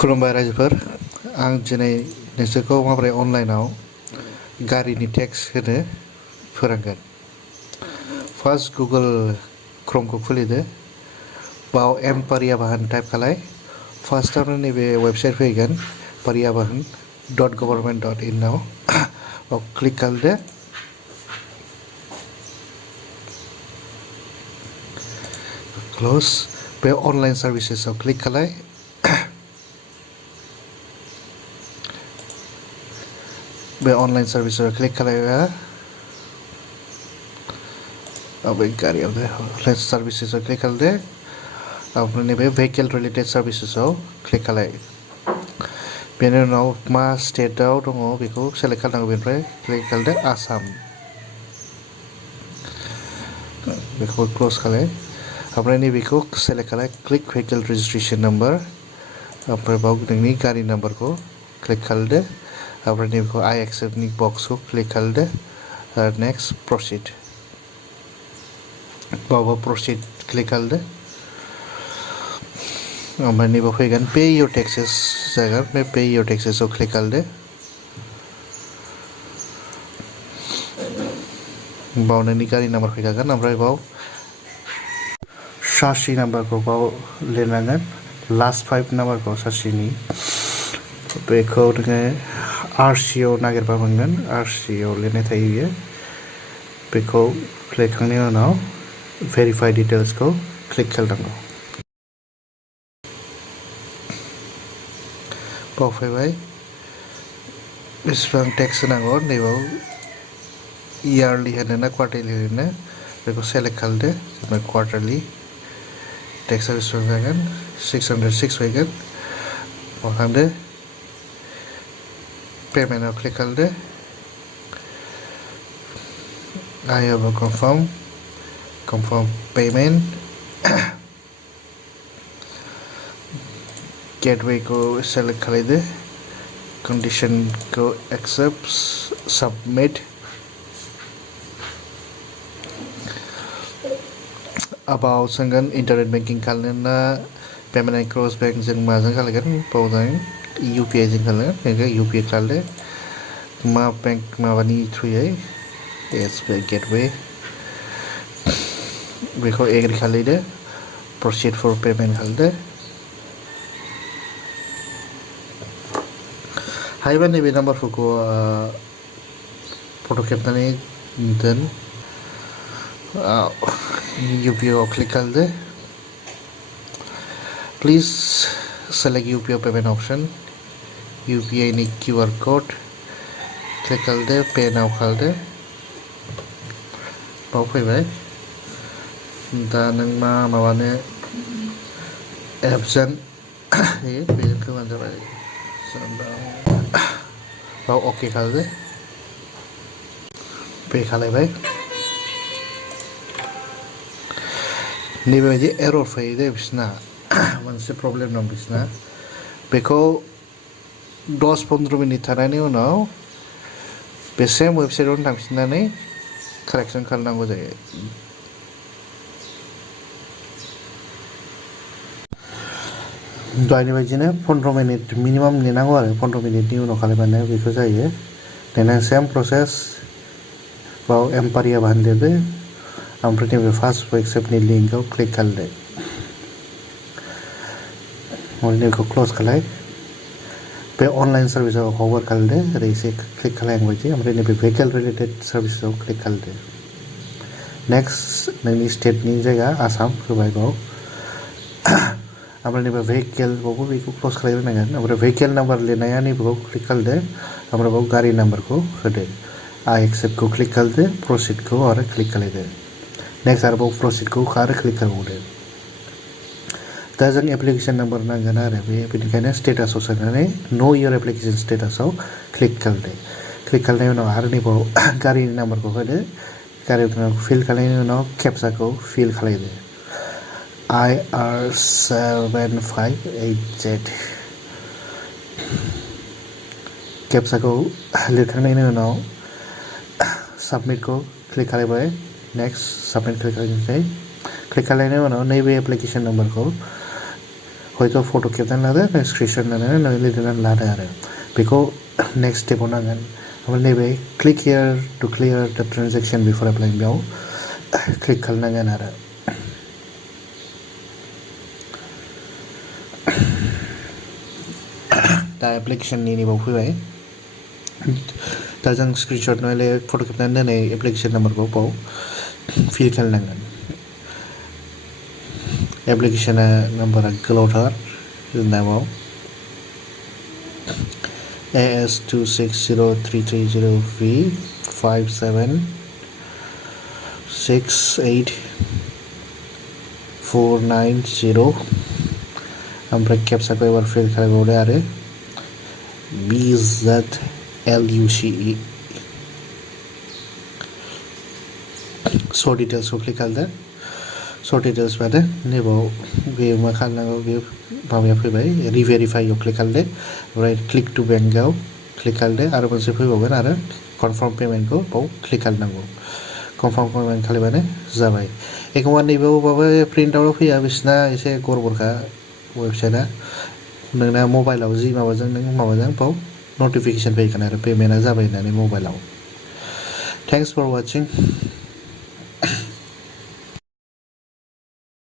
खुलुमबाय रायजोफोर आं दिनै नोंसोरखौ माबोरै अनलाइनाव गारिनि टेक्स होनो फोरोंगोन। फार्स्ट गुगल क्रोमखौ खुलिदो, बाव परियावाहन टाइप खालाय। फार्स्टआवनो नैबे वेबसाइट फैगोन परियावाहन.government.in आव बाव क्लिक खालामदो। क्लोज बे अनलाइन सार्भिसेसआव क्लिक खालाय। बे अनलाइन सार्भिसआव क्लिक खालायबा बे गारियाव अनलाइन सार्भिसेसआव क्लिक खालामदो। ओमफ्राय नैबे भेहिकेल रिलेटेड सार्भिसेसआव क्लिक खालाय। बेनि उनाव मा स्टेटआव दङ बेखौ सेलेक्ट खालामनांगौ। बेनिफ्राय क्लिक खालामदो आसाम, बेखौ क्लोज खालाय। ओमफ्राय नैबेखौ सेलेक्ट खालाय क्लिक भेहिकेल रेजिस्ट्रेशन नाम्बार। ओमफ्राय बाव नोंनि गारि नाम्बारखौ क्लिक खालामदो। ओमफ्राय नैबेखौ आइ एक्सेप्टनि बक्सखौ क्लिक खालामदो। नेक्स्ट प्रसिड, बावबो प्रसिड क्लिक खालामदो। ओमफ्राय नैबेयाव फैगोन पे योर टेक्सेस जागोन, बे पे योर टेक्सेसआव क्लिक खालामदो। बाव नोंनि गारि नाम्बार फैखागोन। ओमफ्राय बाव सार्सि नाम्बारखौ बाव लिरनांगोन, लास्ट 5 नाम्बारखौ सार्सिनि। बेखौ नोङो आरसिआव नागिरबा मोनगोन, आरसिआव लिरनाय थायो बियो। बेखौ लिरखांनायनि उनाव भेरिफाइ डिटेल्सखौ क्लिक खालामनांगौ। बाव फैबाय बेसेबां टेक्स होनांगौ, नैबाव इयारलि होनो ना क्वार्टारलि होनो बेखौ सेलेक्ट खालामदो। ओमफ्राय क्वार्टारलि टेक्सआ बेसेबां जागोन, 606 फैगोन। खालामदो, पेमेन्टआव क्लिक खालामदो। I have a confirm payment. Gateway को सेलेक्ट खालामदो, कंडीशन को एक्सेप्ट, सबमिट। अबाव सोंगोन इंटरनेट बैंकिंग खालामना पेमेंट एंड क्रॉस बैंक जों माजों खालामगोन, बावजों UPI जों खालामगोन। बेखौ UPI खालामदो। मा बैंक माबानि थ्रुयै SBI गेटवे, बेखौ एग्री खालामदो। प्रसिड फर पेमेंट खालामदो। हायोबा नैबे नाम्बारफोरखौ फट' खेबनानै दोन। UPI आव क्लिक खालामदो। Please select UPI payment option. UPI नि QR कोड क्लिक खालामदो, पे नाउ खालामदो। बाव फैबाय। दा नों माबानो एपजों होयो बेजों होबानो जाबाय। बाव अके खालामदो, पे खालामबाय। नैबेबायदि एरर फैयो दे बिसोरना, मोनसे प्रब्लेम दं बिसोरना। बेखौ 10-15 मिनिट थानायनि उनाव बे सेम वेबसाइटआवनो थांफिननानै कारेक्सन खालामनांगौ जायो। दहायनि बायदिनो 15 मिनिट मिनिमाम नेनांगौ आरो 15 मिनिटनि उनाव खालामबानो बेखौ जायो। देन सेम प्रसेस, बाव परियावाहन लिरदो। ओमफ्राय नैबे फार्स्ट एक्सेप्टनि लिंकआव क्लिक खालामदो। बेखौ क्लोज खालाय। बे अनलाइन सार्भिसआव हभार खालामदो, ओरै एसे क्लिक खालामनाय बायदि। ओमफ्राय नैबे भेहिकेल रिलेटेड सार्भिसआव क्लिक खालामदो। नेक्स्ट नोंनि स्टेटनि जायगा आसाम होबाय बाव। ओमफ्राय नैबे भेहिकेल बावबो बेखौ क्लोज खालामनांगोन। ओमफ्राय भेहिकेल नाम्बार लिरनाया नैबेखौ क्लिक खालामदो। ओमफ्राय बाव गारि नाम्बारखौ होदो। आइ एक्सेप्टखौ क्लिक खालामदो, प्रसिडखौ आरो क्लिक खालामदो। नेक्स्ट आरोबाव प्रसिडखौ आरो क्लिक खालामबावदो। दा जों एप्लिकेशन नाम्बार नांगोन आरो बेनिखायनो स्टेटासाव सोनानै नो योर एप्लिकेशन स्टेटासाव क्लिक खालामदो। क्लिक खालामनायनि उनाव आरो नैबाव गारिनि नाम्बारखौ होदो। गारि नाम्बारखौ फिल खालामनायनि उनाव केपचाखौ फिल खालामदो। IR7588Z केपचाखौ लिरखांनायनि उनाव साबमिटखौ क्लिक खालामबाय। नेक्स्ट साबमिट क्लिक खालामनोसै। क्लिक खालामनायनि उनाव नैबे एप्लिकेशन नाम्बारखौ हयथ' फट' खेबनानै लादो नों स्क्रिनशट लानानै नों लिरनानै लादो आरो बेखौ नेक्स्ट स्टेपाव नांगोन ओमफ्राय नैबे click here to clear the transaction before applying बेयाव क्लिक खालामनांगोन आरो दा एप्लिकेशननि नैबाव फैबाय दा जों स्क्रिनशट नहले फट' खेबनानै दोननाय एप्लिकेशन नाम्बारखौ बाव फिल खालामनांगोन एप्लिकेशना नाम्बारा गोलावथार जोंना बाव AS2603305768490 ओमफ्राय केप्साखौ एबार फिल खालामबावदो आरो BZLUCE शो डिटेल्सखौ क्लिक खालामदो शो डिटेल्स बादे नैबाव बेयो मा खालामनांगौ बेयो माबाया फैबाय रिभेरिफाइआव क्लिक खालामदो ओमफ्राय क्लिक टु बेंकआव क्लिक खालामदो आरो मोनसे फैबावगोन आरो कनफार्म पेमेन्टखौ बाव क्लिक खालामनांगौ कनफार्म पेमेन्ट खालामबानो जाबाय एखनबा नैबाव माबा प्रिन्ट आउट फैया बिसिना एसे गड़बड़खा वेबसाइटआ नोंना मबाइलाव जि माबाजों नों माबाजों बाव नटिफिकेशन फैगोन आरो पेमेन्टआ जाबाय होननानै मबाइलाव थेंक्स फर वाचिं